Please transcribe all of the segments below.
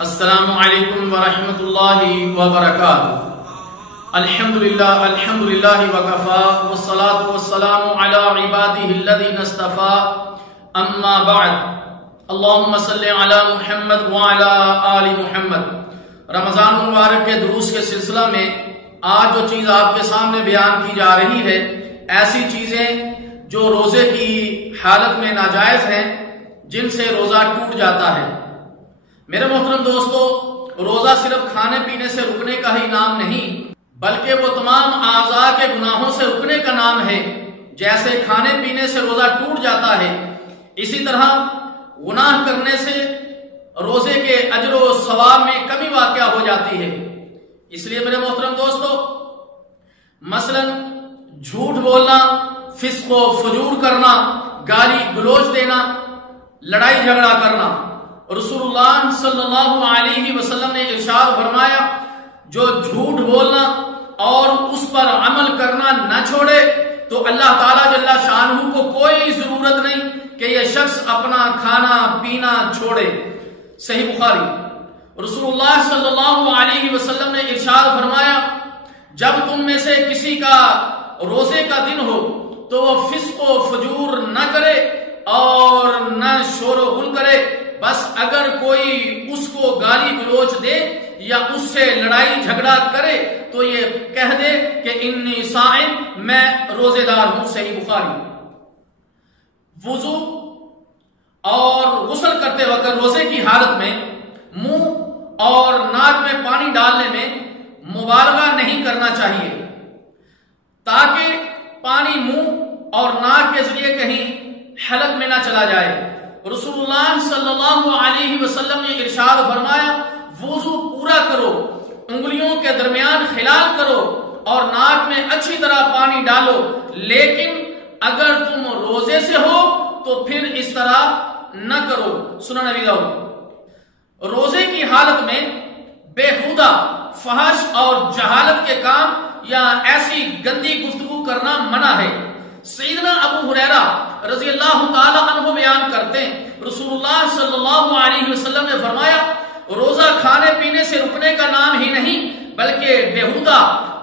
السلام علیکم ورحمۃ اللہ وبرکاتہ۔ الحمدللہ وکفا والصلاة والسلام علی عبادہ الذین اصطفیٰ، اما بعد، اللہم صلی علی محمد وعلی آل محمد۔ رمضان مبارک کے دروس کے سلسلہ میں آج جو چیز آپ کے سامنے بیان کی جا رہی ہے، ایسی چیزیں جو روزے کی حالت میں ناجائز ہیں، جن سے روزہ ٹوٹ جاتا ہے۔ میرے محترم دوستو، روزہ صرف کھانے پینے سے رکنے کا ہی نام نہیں، بلکہ وہ تمام اعضاء کے گناہوں سے رکنے کا نام ہے۔ جیسے کھانے پینے سے روزہ ٹوٹ جاتا ہے، اسی طرح گناہ کرنے سے روزے کے اجر و ثواب میں کمی واقع ہو جاتی ہے۔ اس لیے میرے محترم دوستو، مثلا جھوٹ بولنا، فسق و فجور کرنا، گالی گلوچ دینا، لڑائی جھگڑا کرنا، رسول اللہ صلی اللہ علیہ وسلم نے ارشاد فرمایا، جو جھوٹ بولنا اور اس پر عمل کرنا نہ چھوڑے تو اللہ تعالیٰ جل شانہ کو کوئی ضرورت نہیں کہ یہ شخص اپنا کھانا پینا چھوڑے۔ صحیح بخاری۔ رسول اللہ صلی اللہ علیہ وسلم نے ارشاد فرمایا، جب تم میں سے کسی کا روزے کا دن ہو تو وہ فسق و فجور نہ کرے اور نہ شور و غل کرے، بس اگر کوئی اس کو گالی گلوچ دے یا اس سے لڑائی جھگڑا کرے تو یہ کہہ دے کہ انی صائم، میں روزے دار ہوں۔ صحیح بخاری۔ وضو اور غسل کرتے وقت روزے کی حالت میں منہ اور ناک میں پانی ڈالنے میں مبالغہ نہیں کرنا چاہیے، تاکہ پانی منہ اور ناک کے ذریعے کہیں حلق میں نہ چلا جائے۔ رسول اللہ صلی اللہ علیہ وسلم نے ارشاد فرمایا، وضو پورا کرو، انگلیوں کے درمیان خلال کرو اور ناک میں اچھی طرح پانی ڈالو، لیکن اگر تم روزے سے ہو تو پھر اس طرح نہ کرو۔ سنن نبی داؤد۔ روزے کی حالت میں بےہودہ، فحش اور جہالت کے کام یا ایسی گندی گفتگو کرنا منع ہے۔ سیدنا ابو ہریرہ رضی اللہ تعالی عنہ بیان کرتے ہیں، رسول اللہ صلی اللہ علیہ وسلم نے فرمایا، روزہ کھانے پینے سے رکنے کا نام ہی نہیں بلکہ بےہودہ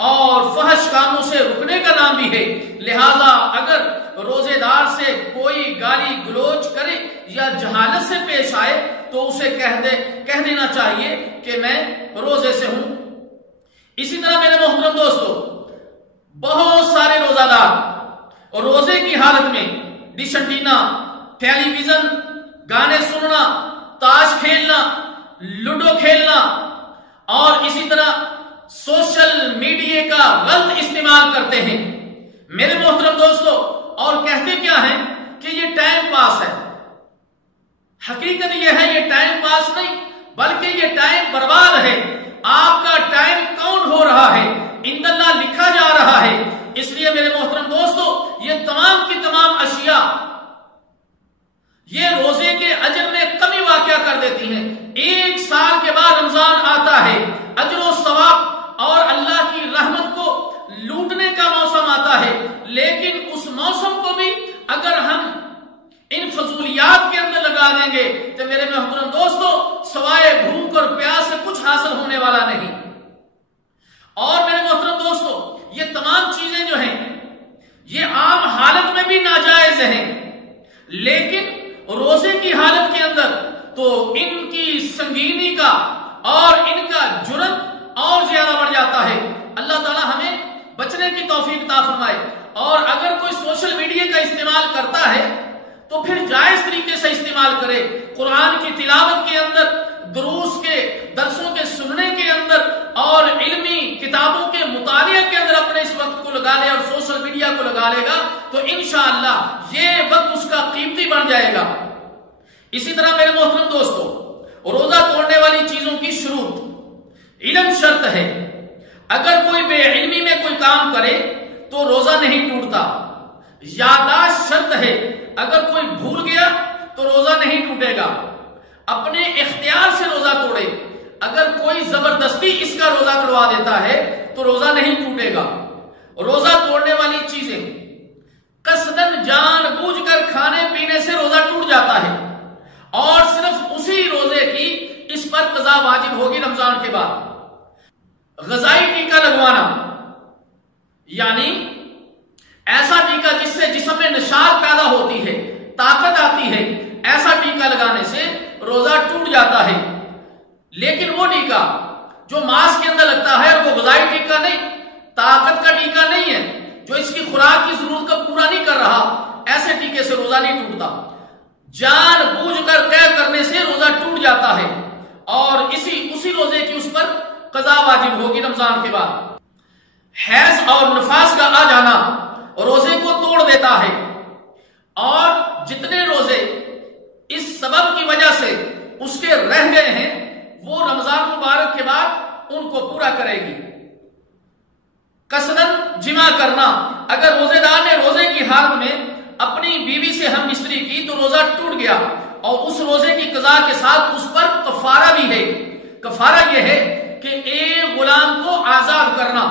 اور فحش کاموں سے رکنے کا نام بھی ہے۔ لہذا اگر روزے دار سے کوئی گالی گلوچ کرے یا جہالت سے پیش آئے تو اسے کہہ دینا چاہیے کہ میں روزے سے ہوں۔ اسی طرح میرے محترم دوستو، بہت سارے روزہ دار روزے کی حالت میں ڈش انٹینا، ٹیلی ویژن، گانے سننا، تاش کھیلنا، لوڈو کھیلنا اور اسی طرح سوشل میڈیا کا غلط استعمال کرتے ہیں۔ میرے محترم دوستو، اور کہتے کیا ہیں کہ یہ ٹائم پاس ہے۔ حقیقت یہ ہے، یہ ٹائم پاس نہیں بلکہ یہ ٹائم برباد ہے۔ آپ کا ٹائم کاؤنٹ ہو رہا ہے، عند اللہ لکھا جا رہا ہے۔ اس لیے میرے محترم دوستو، یہ تمام کی تمام اشیاء یہ روزے کے اجر میں کمی واقع کر دیتی ہیں۔ ایک سال کے بعد رمضان آتا ہے، اجر و ثواب اور اللہ کی رحمت کو لوٹنے کا موسم آتا ہے، لیکن اس موسم کو بھی اگر ہم ان فضولیات کے اندر لگا دیں گے تو میرے محترم دوستو، سوائے بھوک اور پیاس سے کچھ حاصل ہونے والا نہیں۔ اور میرے محترم دوستو، یہ تمام چیزیں جو ہیں یہ عام حالت میں بھی ناجائز ہیں، لیکن روزے کی حالت کے اندر تو ان کی سنگینی کا اور ان کا جرم اور زیادہ بڑھ جاتا ہے۔ اللہ تعالی ہمیں بچنے کی توفیق عطا فرمائے۔ اور اگر کوئی سوشل میڈیا کا استعمال کرتا ہے تو پھر جائز طریقے سے استعمال کرے، قرآن کی تلاوت کے اندر، دروس کے درسوں کے سننے کے اندر اور علمی کتابوں کے مطالعے کے اندر اپنے اس وقت کو لگا لے اور سوشل میڈیا کو لگا لے گا تو انشاءاللہ یہ وقت اس کا قیمتی بن جائے گا۔ اسی طرح میرے محترم دوستو، روزہ توڑنے والی چیزوں کی شروط، علم شرط ہے۔ اگر کوئی بے علمی میں کوئی کام کرے تو روزہ نہیں ٹوٹتا۔ یادداشت شرط ہے، اگر کوئی بھول گیا تو روزہ نہیں ٹوٹے گا۔ اپنے اختیار سے روزہ توڑے، اگر کوئی زبردستی اس کا روزہ توڑوا دیتا ہے تو روزہ نہیں ٹوٹے گا۔ روزہ توڑنے والی چیزیں، قصدن جان بوجھ کر کھانے پینے سے روزہ ٹوٹ جاتا ہے، اور صرف اسی روزے کی اس پر قضا واجب ہوگی رمضان کے بعد۔ غذائی ٹیکا لگوانا یعنی ایسا ٹیکا جس سے جسم میں نشاط پیدا ہوتی ہے، طاقت آتی ہے، ایسا ٹیکا لگانے سے روزہ ٹوٹ جاتا ہے۔ لیکن وہ ٹیکا جو ماس کے اندر لگتا ہے وہ غذائی ٹیکا نہیں، طاقت کا ٹیکا نہیں ہے، جو اس کی خوراک کی ضرورت کو پورا نہیں کر رہا، ایسے ٹیکے سے روزہ نہیں ٹوٹتا۔ جان بوجھ کر طے کرنے سے روزہ ٹوٹ جاتا ہے اور اسی روزے کی اس پر قضا واجب ہوگی رمضان کے بعد۔ حیض اور نفاس کا آ جانا روزے کو توڑ دیتا ہے اور جتنے روزے اس سبب کی وجہ سے اس کے رہ گئے ہیں وہ رمضان مبارک کے بعد ان کو پورا کرے گی۔ قصداً جمع کرنا، اگر روزے دار نے روزے کی حالت میں اپنی بیوی سے ہم بستری کی تو روزہ ٹوٹ گیا اور اس روزے کی قضا کے ساتھ اس پر کفارہ بھی ہے۔ کفارہ یہ ہے کہ ایک غلام کو آزاد کرنا،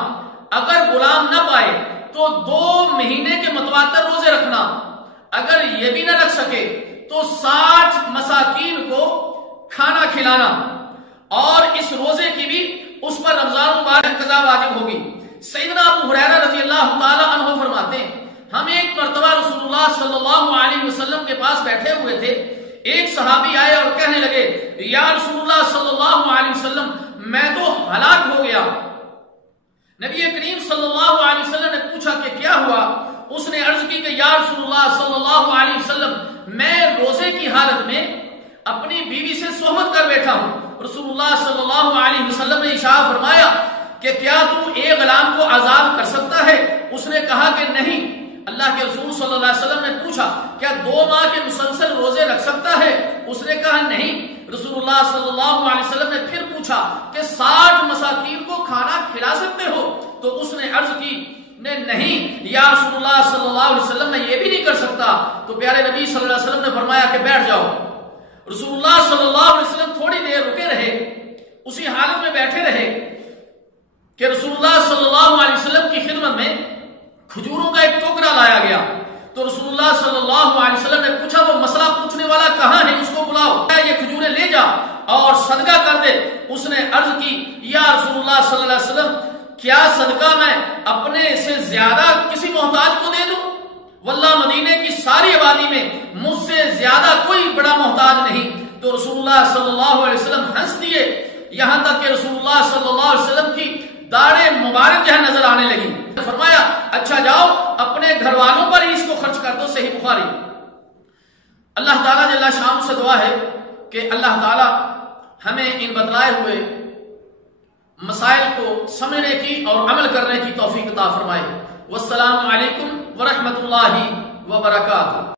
اگر غلام نہ پائے تو 2 مہینے کے متواتر روزے رکھنا، اگر یہ بھی نہ رکھ سکے تو 60 مساکین کو کھانا کھلانا، اور اس روزے کی بھی اس پر رمضان مبارک قضا واجب ہوگی۔ سیدنا ابو ہریرہ رضی اللہ تعالی عنہ فرماتے ہیں ہم ایک مرتبہ رسول اللہ صلی اللہ علیہ وسلم کے پاس بیٹھے ہوئے تھے، ایک صحابی آئے اور کہنے لگے یا رسول اللہ صلی اللہ علیہ وسلم میں تو ہلاک ہو گیا۔ نبی کریم صلی اللہ علیہ وسلم نے پوچھا کہ کیا ہوا؟ اس نے عرض کی کہ یا رسول اللہ صلی اللہ علیہ وسلم میں روزے کی حالت میں اپنی بیوی سے صحبت کر بیٹھا ہوں۔ رسول اللہ صلی اللہ علیہ وسلم نے ارشاد فرمایا کہ کیا تو ایک غلام کو آزاد کر سکتا ہے؟ اس نے کہا کہ نہیں۔ اللہ کے رسول صلی اللہ علیہ وسلم نے پوچھا کیا 2 ماہ کے مسلسل روزے رکھ سکتا ہے؟ اس نے کہا نہیں۔ رسول اللہ صلی اللہ علیہ وسلم نے پھر پوچھا کہ 60 مساکین کو کھانا کھلا سکتے ہو؟ تو اس نے عرض کی نہیں یا رسول اللہ صلی اللہ علیہ وسلم میں یہ بھی نہیں کر سکتا۔ تو پیارے نبی صلی اللہ علیہ وسلم نے فرمایا کہ بیٹھ جاؤ۔ رسول اللہ صلی اللہ علیہ وسلم تھوڑی دیر رکے رہے، اسی حالت میں بیٹھے رہے کہ رسول اللہ صلی اللہ علیہ وسلم کی خدمت میں کھجوروں کا ایک ٹوکرا لایا گیا۔ تو رسول اللہ صلی اللہ علیہ وسلم نے پوچھا وہ مسئلہ پوچھنے والا کہاں ہے؟ اس کو بلاؤ، یہ کھجوریں لے جا اور صدقہ کر دے۔ اس نے عرض کی یا رسول اللہ صلی اللہ علیہ وسلم کیا صدقہ میں اپنے سے زیادہ کسی محتاج کو دے دوں؟ واللہ مدینے کی ساری آبادی میں مجھ سے زیادہ کوئی بڑا محتاج نہیں۔ تو رسول اللہ صلی اللہ علیہ وسلم ہنس دیے، یہاں تک کہ رسول اللہ صلی اللہ علیہ وسلم کی داڑھی مبارک جو ہے نظر آنے لگی۔ فرمایا اچھا جاؤ اپنے گھر والوں پر ہی اس کو خرچ کر دو۔ صحیح بخاری۔ اللہ تعالیٰ جل شانہ سے دعا ہے کہ اللہ تعالیٰ ہمیں ان بتلائے ہوئے مسائل کو سمجھنے کی اور عمل کرنے کی توفیق عطا فرمائے۔ والسلام علیکم ورحمۃ اللہ وبرکاتہ۔